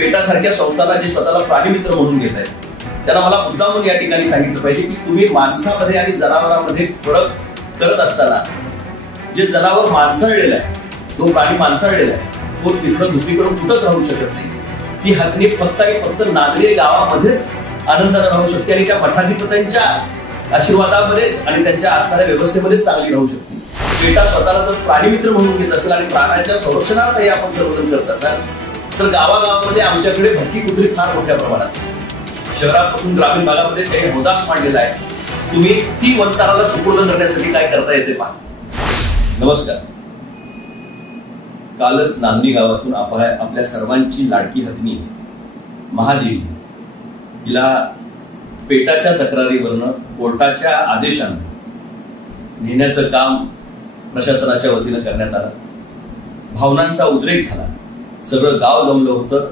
पेटासारख्या संस्थांना जे स्वतःला प्राणीमित्र म्हणून घेत आहेत त्यांना मला मुद्दामून या ठिकाणी सांगितलं पाहिजे की तुम्ही माणसामध्ये आणि जनावरांमध्ये फरक करत असताना जे जनावर माणसाळलेलं आहे, जो प्राणी माणसाळलेला आहे, तो तिकडं दुसरीकडून कुठंच राहू शकत नाही. ती हत्नी फक्त नागरी गावामध्येच आनंदाने राहू शकते आणि त्या मठाधिपत्यांच्या आशीर्वादामध्येच आणि त्यांच्या असणाऱ्या व्यवस्थेमध्येच चांगली राहू शकते. पेटा स्वतःला जर प्राणीमित्र म्हणून घेत असेल आणि प्राण्याच्या संरक्षणार्थही आपण सर्वजण करत असाल तर गावागावामध्ये आमच्याकडे भटकी कुत्री फार मोठ्या प्रमाणात, शहरापासून ग्रामीण भागामध्ये काही हौदास मांडलेला आहे. तुम्ही ती वंताराला सुपूर्द करण्यासाठी काय करता येते पहा. नमस्कार. कालच नांदणी गावातून आपल्या सर्वांची लाडकी हत्नी महादेवी हिला पेटाच्या तक्रारीवरनं कोर्टाच्या आदेशानं नेण्याचं काम प्रशासनाच्या वतीनं करण्यात आलं. भावनांचा उद्रेक झाला, सगळं गाव जमलं होतं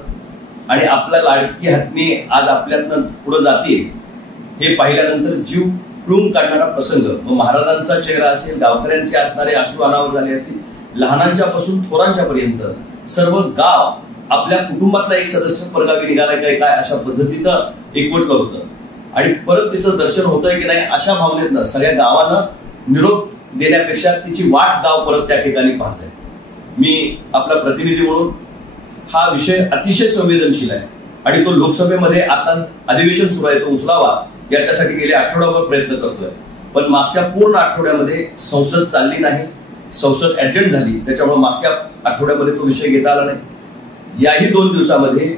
आणि आपल्या लाडकी हत्नी आज आपल्यातनं पुढे जाते हे पाहिल्यानंतर जीव पिळून काढणारा प्रसंग. मग महाराजांचा चेहरा असेल, गावकऱ्यांचे असणारे अश्रू अनावर झाले असतील, लहानांच्या पासून थोरांच्या पर्यंत सर्व गाव आपल्या कुटुंबातला एक सदस्य परगावी निघालाय काय अशा पद्धतीनं एकवटलं होतं आणि परत तिचं दर्शन होतंय की नाही अशा भावनेतनं सगळ्या गावानं निरोप देण्यापेक्षा तिची वाट गाव परत त्या ठिकाणी पाहतंय. मी आपला प्रतिनिधी म्हणून हा विषय अतिशय संवेदनशील आहे आणि तो लोकसभेमध्ये आता अधिवेशन सुरू आहे तो उचलावा याच्यासाठी गेले आठवडाभर प्रयत्न करतोय. पण मागच्या पूर्ण आठवड्यामध्ये संसद चालली नाही, संसद ऍडजंट झाली, त्याच्यामुळे मागच्या आठवड्यामध्ये तो विषय घेता आला नाही. याही 2 दिवसामध्ये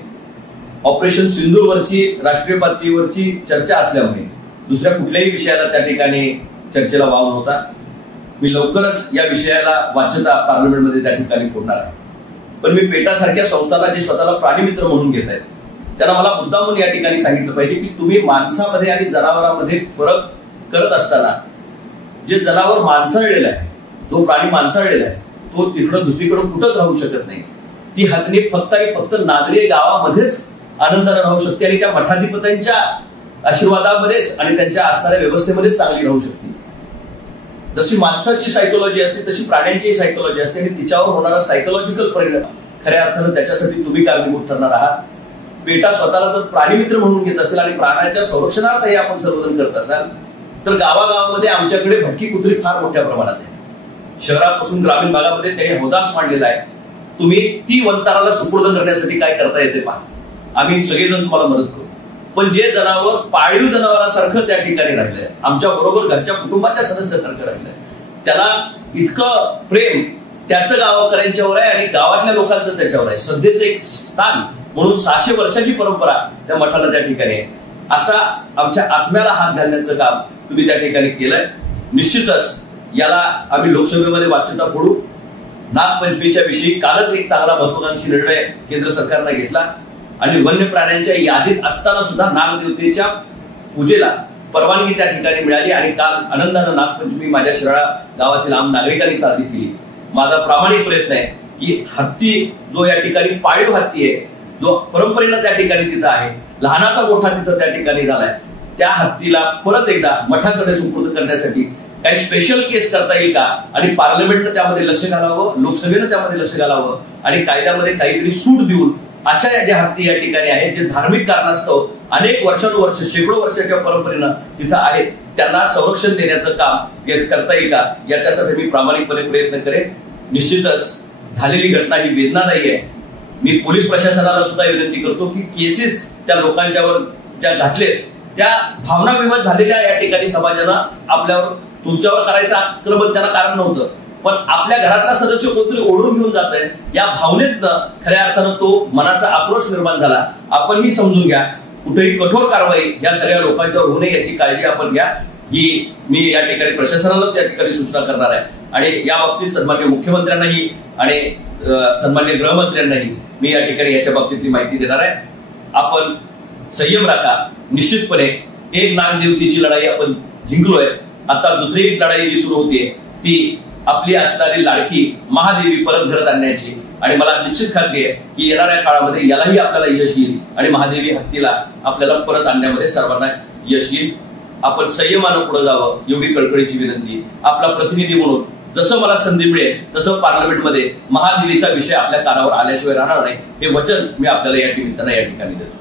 ऑपरेशन सिंदूरवरची राष्ट्रीय पातळीवरची चर्चा असल्यामुळे दुसऱ्या कुठल्याही विषयाला त्या ठिकाणी चर्चेला वाव नव्हता. मी लवकरच या विषयाला वाच्यता पार्लमेंटमध्ये त्या ठिकाणी फोडणार आहे. पण मी पेटासारख्या संस्थांना जे स्वतःला प्राणीमित्र म्हणून घेत आहेत त्यांना मला मुद्दामून या ठिकाणी सांगितलं पाहिजे की तुम्ही माणसामध्ये आणि जनावरांमध्ये फरक करत असताना जे जनावर माणसाळलेलं आहे, जो प्राणी माणसाळलेला आहे, तो तिकडं दुसरीकडून कुठंच राहू शकत नाही. ती हत्नी फक्त नागरी गावामध्येच आनंदाने राहू शकते आणि त्या मठाधिपत्यांच्या आशीर्वादामध्येच आणि त्यांच्या असणाऱ्या व्यवस्थेमध्येच चांगली राहू शकते. जशी माणसाची सायकोलॉजी असते तशी प्राण्यांची सायकोलॉजी असते आणि तिच्यावर होणारा सायकोलॉजिकल परिणाम खऱ्या अर्थानं त्याच्यासाठी तुम्ही कारणीभूत ठरणार आहात. पेटा स्वतःला जर प्राणीमित्र म्हणून घेत असेल आणि प्राण्याच्या संरक्षणार्थही आपण सर्वजण करत असाल तर गावागावामध्ये आमच्याकडे भटकी कुत्री फार मोठ्या प्रमाणात आहे. शहरापासून ग्रामीण भागामध्ये त्यांनी हौदास मांडलेला आहे. तुम्ही ती वंताराला सुपूर्द करण्यासाठी काय करता येते पहा. आम्ही सगळेजण तुम्हाला मदत करू. पण जे जनावर पाळीव जनावरांसारखं त्या ठिकाणी राहिलंय, आमच्या बरोबर घरच्या कुटुंबाच्या सदस्यासारखं राहिलंय, त्याला इतकं प्रेम त्याचं गावकऱ्यांच्यावर आहे आणि गावातल्या लोकांचं त्याच्यावर आहे. सध्याचं एक स्थान म्हणून 600 वर्षाची परंपरा त्या मठाला त्या ठिकाणी आहे. असा आमच्या आत्म्याला हात घालण्याचं काम तुम्ही त्या ठिकाणी केलंय. निश्चितच याला आम्ही लोकसभेमध्ये वाच्यता फोडू. नागपंचमीच्या विषयी कालच एक चांगला महत्वाकांक्षी निर्णय केंद्र सरकारने घेतला आणि वन्य प्राण्यांच्या यादीत असताना सुद्धा नागदेवतेच्या पूजेला परवानगी त्या ठिकाणी मिळाली आणि काल आनंदानं नागपंचमी माझ्या शिराळा गावातील आम नागरिकांनी साजरी केली. माझा प्रामाणिक प्रयत्न आहे की हत्ती जो या ठिकाणी पाळीव हत्ती आहे, जो परंपरेनं त्या ठिकाणी तिथं आहे, लहानाचा मोठा तिथं त्या ठिकाणी झालाय, त्या हत्तीला परत एकदा मठाकडे सुपूर्द करण्यासाठी काही स्पेशल केस करता येईल का आणि पार्लमेंटनं त्यामध्ये लक्ष घालावं, लोकसभेनं त्यामध्ये लक्ष घालावं आणि कायद्यामध्ये काहीतरी सूट देऊन अशा ज्या हत्ती या ठिकाणी आहेत जे धार्मिक कारणास्तव अनेक वर्षानुवर्ष शेकडो वर्षाच्या परंपरेनं तिथं आहेत त्यांना संरक्षण देण्याचं काम करता येईल का याच्यासाठी मी प्रामाणिकपणे प्रयत्न करेन. निश्चितच झालेली घटना ही वेदनादायी आहे. मी पोलीस प्रशासनाला सुद्धा विनंती करतो की केसेस त्या लोकांच्यावर ज्या घातलेत त्या भावना विवश झालेल्या या ठिकाणी समाजानं आपल्यावर तुमच्यावर करायचं आक्रमण त्यांना कारण नव्हतं, पण आपल्या घरातला सदस्य कोणतरी ओढून घेऊन जात आहे या भावनेतनं खऱ्या अर्थानं तो मनाचा आक्रोश निर्माण झाला. आपणही समजून घ्या, कुठेही कठोर कारवाई या सगळ्या लोकांच्यावर होणे याची काळजी आपण घ्या. ही मी या ठिकाणी प्रशासनाला त्या ठिकाणी सूचना करणार आहे आणि या बाबतीत सन्मान्य मुख्यमंत्र्यांनाही आणि सन्मान्य गृहमंत्र्यांनाही मी या ठिकाणी याच्या बाबतीतली माहिती देणार आहे. आपण संयम राखा. निश्चितपणे एक नागदेवतेची लढाई आपण जिंकलोय. आता दुसरी लढाई जी सुरू होतीये ती आपली असणारी लाडकी महादेवी परत घरात आणण्याची आणि मला निश्चित खात्री आहे की येणाऱ्या काळामध्ये यालाही आपल्याला यश येईल आणि महादेवी हत्तीला आपल्याला परत आणण्यामध्ये सर्वांना यश येईल. आपण संयमानं पुढे जावं एवढी कळकळीची विनंती आपला प्रतिनिधी म्हणून जसं मला संधी मिळेल तसं पार्लमेंटमध्ये महादेवीचा विषय आपल्या कानावर आल्याशिवाय राहणार नाही, हे वचन मी आपल्याला या निमित्तानं या ठिकाणी देतो.